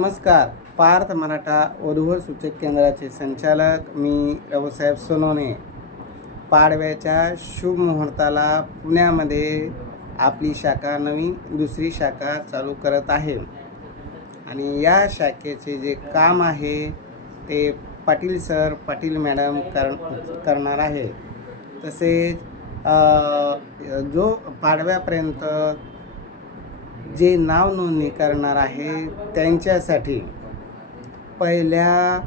नमस्कार. पार्थ मराठा वधूवर सूचक केंद्राचे संचालक मी रावसाहेब सोनोने पाडव्याच्या शुभ मुहूर्ताला पुण्यामध्ये आपली शाखा नवीन दुसरी शाखा चालू करत आहे. आणि या शाखेचे जे काम आहे ते पाटील सर पाटील मॅडम कर करणार आहे. तसेच जो पाडव्यापर्यंत जे नाव नोंदणी करणार आहे त्यांच्यासाठी पहिल्या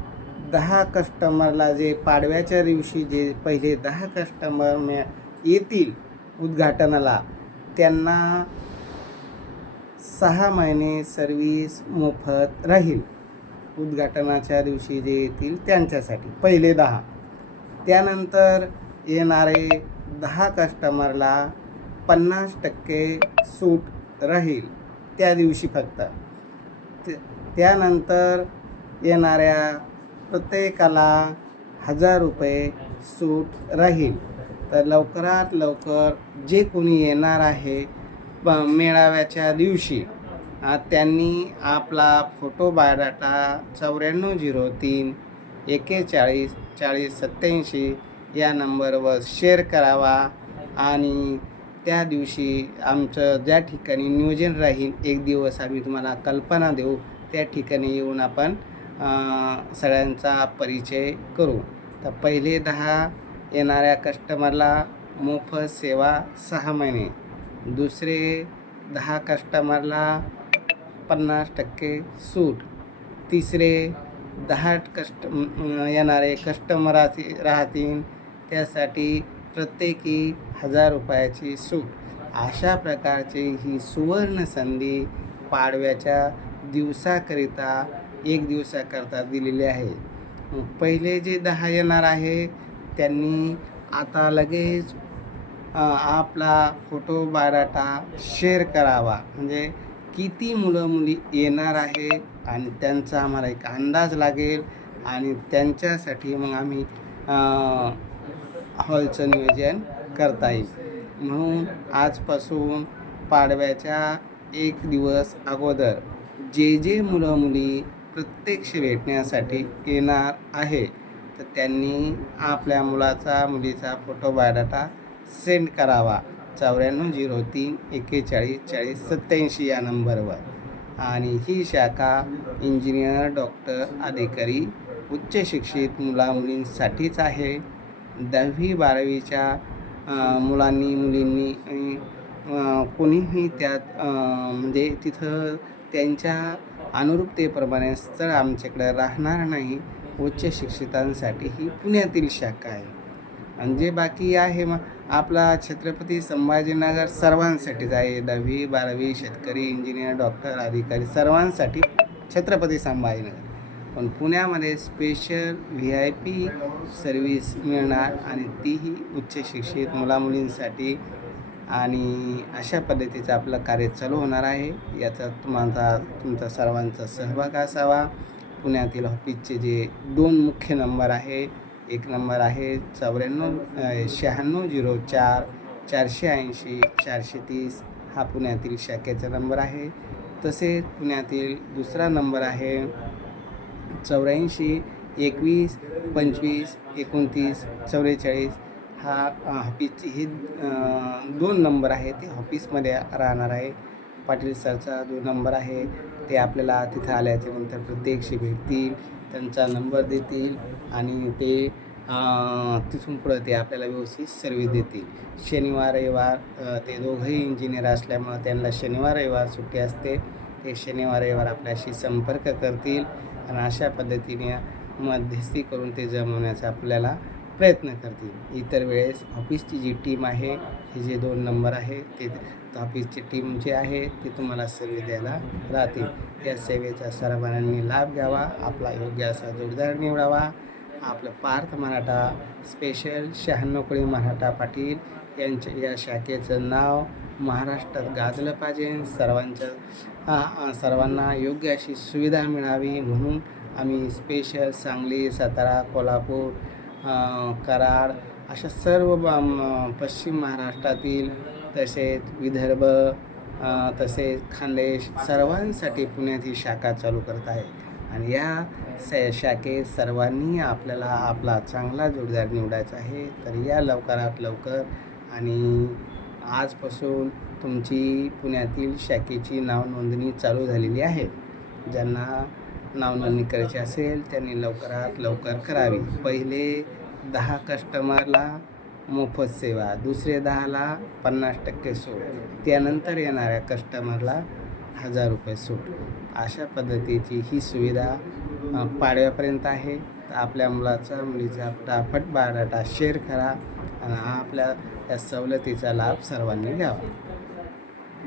दहा कस्टमरला जे पाडव्याच्या दिवशी जे पहिले दहा कस्टमर मिळ येतील उद्घाटनाला त्यांना सहा महिने सर्विस मोफत राहील. उद्घाटनाच्या दिवशी जे येतील त्यांच्यासाठी पहिले दहा. त्यानंतर येणारे दहा कस्टमरला पन्नास टक्के सूट राहील त्या दिवशी फक्त. त्यानंतर येणाऱ्या प्रत्येकाला हजार रुपये सूट राहील. तर लवकरात लवकर जे कोणी येणार आहे ब- मेळाव्याच्या दिवशी त्यांनी आपला फोटो बायोडाटा चौऱ्याण्णव झिरो तीन एकेचाळीस चाळीस सत्याऐंशी या नंबरवर शेअर करावा आणि त्या दिवशी आमचं ज्या ठिकाणी नियोजन राहील एक दिवस आम्ही तुम्हाला कल्पना देऊ त्या ठिकाणी येऊन आपण सगळ्यांचा परिचय करू. तर पहिले दहा येणाऱ्या कस्टमरला मोफत सेवा सहा महिने. दुसरे दहा कस्टमरला पन्नास टक्के सूट. तिसरे दहा कस्ट येणारे कस्टमर राहतील त्यासाठी प्रत्येकी हजार रुपयाची सूट. अशा प्रकारची ही सुवर्ण संधी पाडव्याच्या दिवसाकरिता एक दिवसाकरता दिलेली आहे. पहिले जे दहा येणार आहे त्यांनी आता लगेच आपला फोटो बायोडाटा शेअर करावा. म्हणजे किती मुलं मुली येणार आहे आणि त्यांचा आम्हाला एक अंदाज लागेल आणि त्यांच्यासाठी मग आम्ही हॉलचं नियोजन करता येईल. म्हणून आजपासून पाडव्याच्या एक दिवस अगोदर जे जे मुलं मुली प्रत्यक्ष भेटण्यासाठी येणार आहे तर त्यांनी आपल्या मुलाचा मुलीचा फोटो बायोडाटा सेंड करावा. चौऱ्याण्णव झिरो तीन एक्केचाळीस चाळीस सत्याऐंशी या नंबरवर. आणि ही शाखा इंजिनियर डॉक्टर अधिकारी उच्च शिक्षित मुला मुलींसाठीच आहे. दहावी बारावीच्या मुलांनी मुलींनी कोणीही त्यात म्हणजे तिथं त्यांच्या अनुरूपतेप्रमाणे स्थळ आमच्याकडे राहणार नाही उच्च शिक्षितांसाठी ही पुण्यातील शाखा आहे. आणि जे बाकी आहे मग आपला छत्रपती संभाजीनगर सर्वांसाठीच आहे दहावी बारावी शेतकरी इंजिनियर डॉक्टर अधिकारी सर्वांसाठी छत्रपती संभाजीनगर. पण पुण्यामध्ये special V I P service मिळणार आणि तीही उच्च शिक्षित मुलामुलींसाठी. आणि अशा पद्धतीचं आपलं कार्य चालू होणार आहे. याचा तुम्हाला तुमचा सर्वांचा सहभाग असावा. पुण्यातील ऑफिसचे जे दोन मुख्य नंबर आहे एक नंबर आहे चौऱ्याण्णव शहाण्णव झिरो चार चारशे ऐंशी चारशे तीस हा पुण्यातील शाखेचा नंबर आहे. तसेच पुण्यातील दुसरा नंबर आहे चौऱ्याऐंशी एकवीस पंचवीस एकोणतीस चौवेचाळीस हा अ, ऑफिसची ही दोन नंबर आहे. ते ऑफिसमध्ये राहणार आहे. पाटील सरचा जो नंबर आहे ते आपल्याला तिथं आल्याच्यानंतर प्रत्येकशी भेटतील त्यांचा नंबर देतील आणि ते तिथून पुढं ते आपल्याला व्यवस्थित सर्व्हिस देतील. शनिवार रविवार ते दोघंही इंजिनियर असल्यामुळं त्यांना शनिवार रविवार सुट्टी असते. ते शनिवार रविवार आपल्याशी संपर्क करतील. आणि अशा पद्धतीने मध्यस्थी करून ते जमवण्याचा आपल्याला प्रयत्न करतील. इतर वेळेस ऑफिसची जी टीम आहे हे जे दोन नंबर आहे ते ऑफिसची टीम जी आहे ती तुम्हाला सेवे द्यायला राहतील. या सेवेचा सर्वांनी लाभ घ्यावा आपला योग्य असा जोरदार निवडावा. आपलं पार्थ मराठा स्पेशल शहाण्णव कोळी मराठा पाटील यांच्या या शाखेचं नाव महाराष्ट्रात गाजलं पाहिजे. सर्वांच्या सर्वांना योग्य अशी सुविधा मिळावी म्हणून आम्ही स्पेशल सांगली सातारा कोल्हापूर कराड अशा सर्व पश्चिम महाराष्ट्रातील तसेच विदर्भ तसेच खानदेश सर्वांसाठी पुण्यात ही शाखा चालू करत आहे. आणि या स शाखेत सर्वांनी आपल्याला आपला चांगला जोडीदार निवडायचा आहे. तर या लवकरात लवकर आणि आजपासून तुमची पुण्यातील शाखेची नावनोंदणी चालू झालेली आहे. ज्यांना नावनोंदणी करायची असेल त्यांनी लवकरात लवकर करावी. पहिले दहा कस्टमरला मोफत सेवा दुसरे दहाला पन्नास टक्के सूट त्यानंतर येणाऱ्या कस्टमरला हजार रुपये सूट. अशा पद्धतीची ही सुविधा पाडव्यापर्यंत आहे. तर आपल्या मुलाचा मुलीचा फटाफट बायोडाटा शेअर करा. आणि हा आपल्या या सवलतीचा लाभ सर्वांनी घ्यावा.